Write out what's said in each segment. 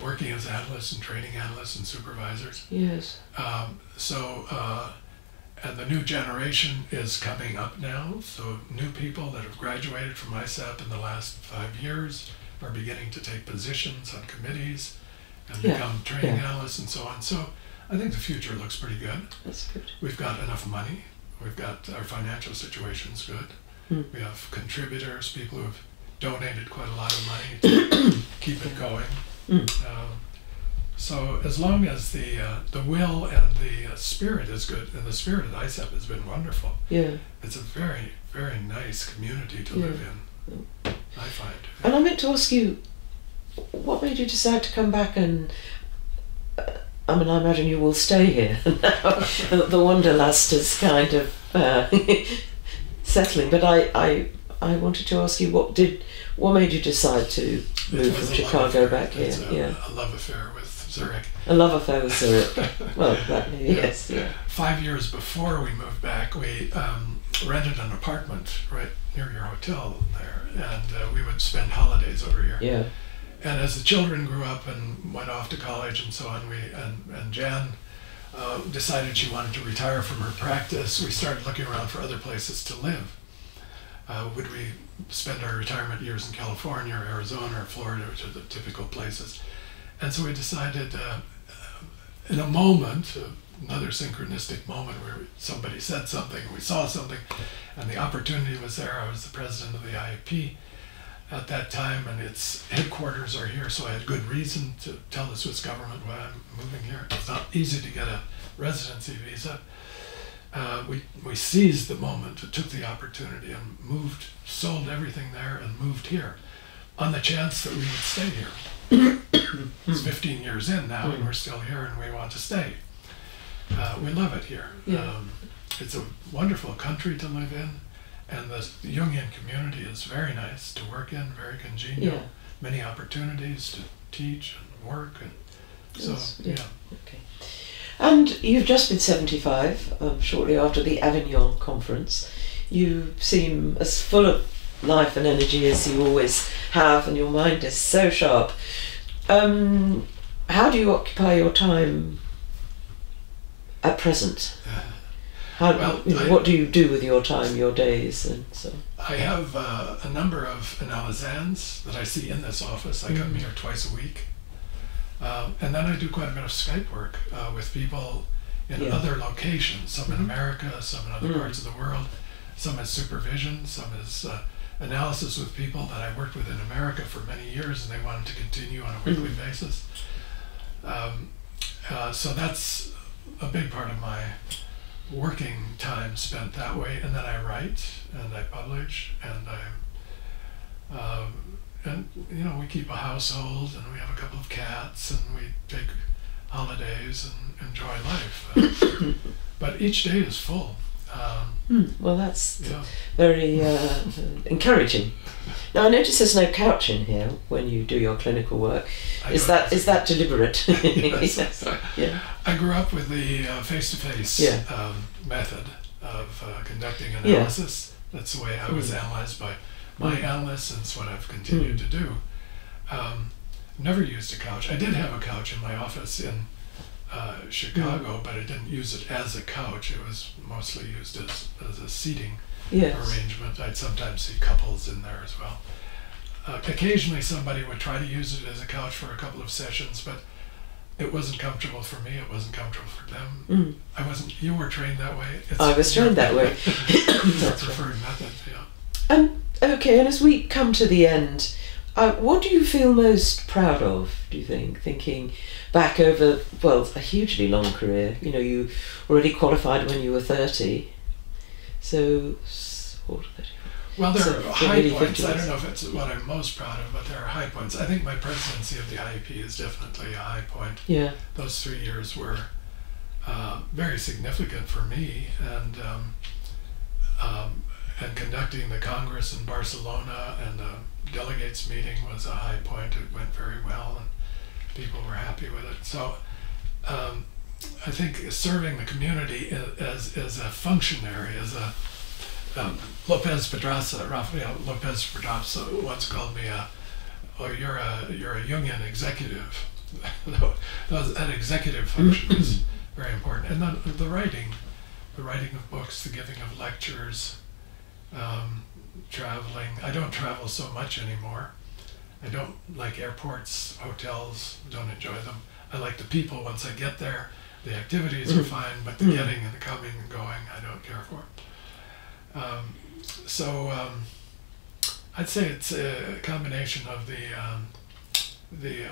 working as analysts and training analysts and supervisors. Yes. And the new generation is coming up now, so new people that have graduated from ISAP in the last 5 years are beginning to take positions on committees and become training analysts and so on. So I think the future looks pretty good. That's good. We've got enough money. We've got our financial situation's good. We have contributors, people who have donated quite a lot of money to keep it going. So as long as the will and the spirit is good, and the spirit of ISAP has been wonderful. Yeah. It's a very, very nice community to live in, I find. And I meant to ask you, what made you decide to come back and, I mean, I imagine you will stay here now. The Wanderlust is kind of settling, but I wanted to ask you, what made you decide to move from Chicago back here? A love affair with Zurich. A love affair with Zurich. Well, that yes. Yeah. 5 years before we moved back, we rented an apartment right near your hotel there, and we would spend holidays over here. Yeah. And as the children grew up and went off to college and so on, and Jan decided she wanted to retire from her practice, we started looking around for other places to live. Would we spend our retirement years in California or Arizona or Florida, which are the typical places? And so we decided, in a moment, another synchronistic moment where somebody said something, we saw something, and the opportunity was there. I was the president of the IAP at that time, and its headquarters are here, so I had good reason to tell the Swiss government why I'm moving here. It's not easy to get a residency visa. We seized the moment, took the opportunity, and moved, sold everything there, and moved here on the chance that we would stay here. It's 15 years in now, and we're still here, and we want to stay. We love it here. It's a wonderful country to live in, and the Jungian community is very nice to work in, very congenial, many opportunities to teach and work, and so Okay. And you've just been 75, shortly after the Avignon conference. You seem as full of life and energy as you always have, and your mind is so sharp. How do you occupy your time at present? What do you do with your time, your days, and so? I have a number of analyzans that I see in this office. I come here twice a week. And then I do quite a bit of Skype work with people in other locations, some in America, some in other parts of the world, some as supervision, some as analysis with people that I worked with in America for many years, and they wanted to continue on a weekly basis. So that's a big part of my working time spent that way. And then I write and I publish, and and you know, we keep a household, and we have a couple of cats, and we take holidays and enjoy life. But each day is full. Well, that's very encouraging. Now, I notice there's no couch in here when you do your clinical work. Is that deliberate? Yes. Yeah. I grew up with the face-to-face method of conducting analysis. That's the way I was analyzed by my analysts, and it's what I've continued to do. Never used a couch. I did have a couch in my office in Chicago, but I didn't use it as a couch. It was mostly used as a seating arrangement. I'd sometimes see couples in there as well. Occasionally somebody would try to use it as a couch for a couple of sessions, but it wasn't comfortable for me. It wasn't comfortable for them. I wasn't. You were trained that way. I was trained that way. Your preferred method, yeah. Okay, and as we come to the end, what do you feel most proud of, do you think, thinking back over, well, a hugely long career? You know, you already qualified when you were 30, so what, well, there are high points. I don't know if it's what I'm most proud of, but there are high points. I think my presidency of the IEP is definitely a high point. Yeah. Those 3 years were very significant for me, and conducting the Congress in Barcelona and the delegates meeting was a high point. It went very well, and people were happy with it. So I think serving the community as a functionary, as a Rafael Lopez Pedraza once called me you're a Jungian executive. that executive function is very important. And then the writing of books, the giving of lectures, traveling. I don't travel so much anymore. I don't like airports, hotels, don't enjoy them. I like the people once I get there. The activities are fine, but the getting and the coming and going, I don't care for. I'd say it's a combination of the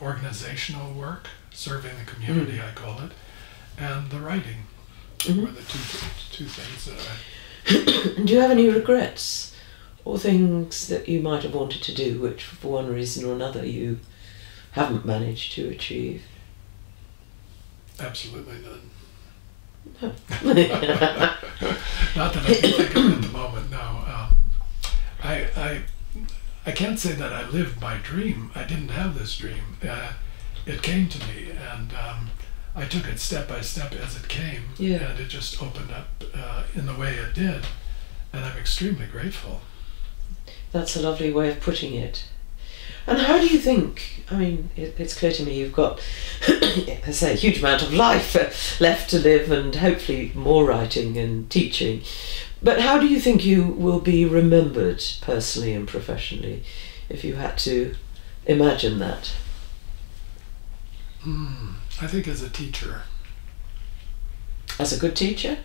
organizational work, serving the community, I call it, and the writing were the two things that I... Do you have any regrets or things that you might have wanted to do which for one reason or another you haven't managed to achieve? Absolutely none. Not that I can think of at the moment, no. I can't say that I lived my dream. I didn't have this dream. It came to me, and I took it step by step as it came, and it just opened up in the way it did, and I'm extremely grateful. That's a lovely way of putting it. And how do you think, I mean, it's clear to me you've got, I say, a huge amount of life left to live and hopefully more writing and teaching. But how do you think you will be remembered personally and professionally, if you had to imagine that? I think as a teacher. As a good teacher?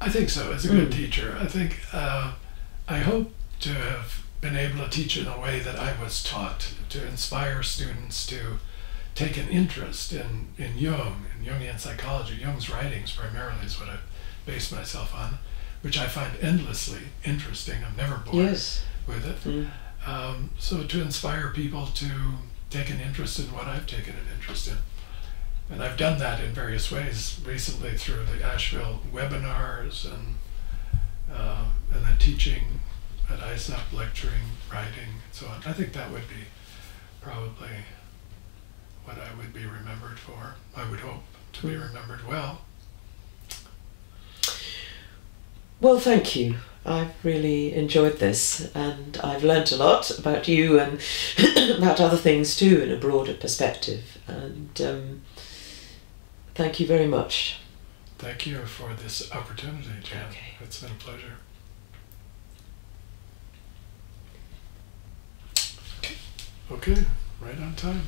I think so, as a good teacher. I think, I hope to have been able to teach in a way that I was taught, to inspire students to take an interest in Jung, in Jungian psychology. Jung's writings primarily is what I've based myself on, which I find endlessly interesting. I'm never bored with it. So to inspire people to take an interest in what I've taken an interest in. And I've done that in various ways recently through the Asheville webinars and then teaching at ISAP, lecturing, writing, and so on. I think that would be probably what I would be remembered for. I would hope to be remembered well. Well, thank you. I've really enjoyed this, and I've learnt a lot about you and about other things too in a broader perspective. And thank you very much. Thank you for this opportunity, Jan. Okay. It's been a pleasure. Okay, right on time.